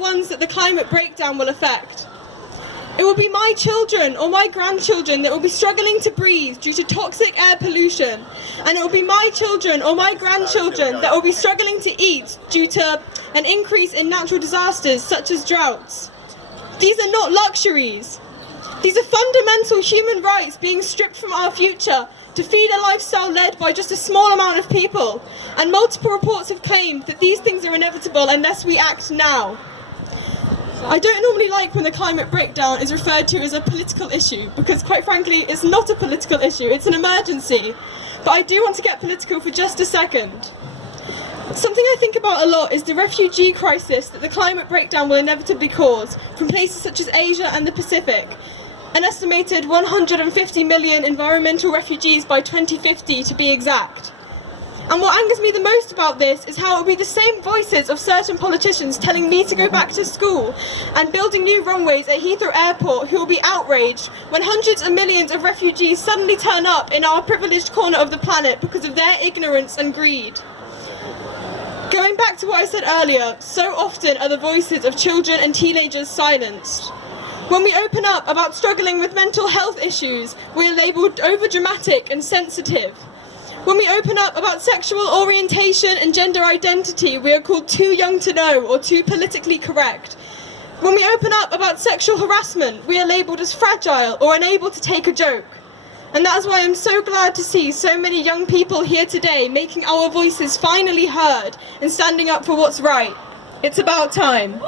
ones that the climate breakdown will affect. It will be my children or my grandchildren that will be struggling to breathe due to toxic air pollution. And it will be my children or my grandchildren that will be struggling to eat due to an increase in natural disasters such as droughts. These are not luxuries. These are fundamental human rights being stripped from our future to feed a lifestyle led by just a small amount of people. And multiple reports have claimed that these things are inevitable unless we act now. I don't normally like when the climate breakdown is referred to as a political issue, because quite frankly, it's not a political issue, it's an emergency. But I do want to get political for just a second. Something I think about a lot is the refugee crisis that the climate breakdown will inevitably cause from places such as Asia and the Pacific. An estimated 150 million environmental refugees by 2050 to be exact. And what angers me the most about this is how it will be the same voices of certain politicians telling me to go back to school and building new runways at Heathrow Airport who will be outraged when hundreds of millions of refugees suddenly turn up in our privileged corner of the planet because of their ignorance and greed. Going back to what I said earlier, so often are the voices of children and teenagers silenced. When we open up about struggling with mental health issues, we are labelled overdramatic and sensitive. When we open up about sexual orientation and gender identity, we are called too young to know or too politically correct. When we open up about sexual harassment, we are labelled as fragile or unable to take a joke. And that is why I'm so glad to see so many young people here today making our voices finally heard and standing up for what's right. It's about time.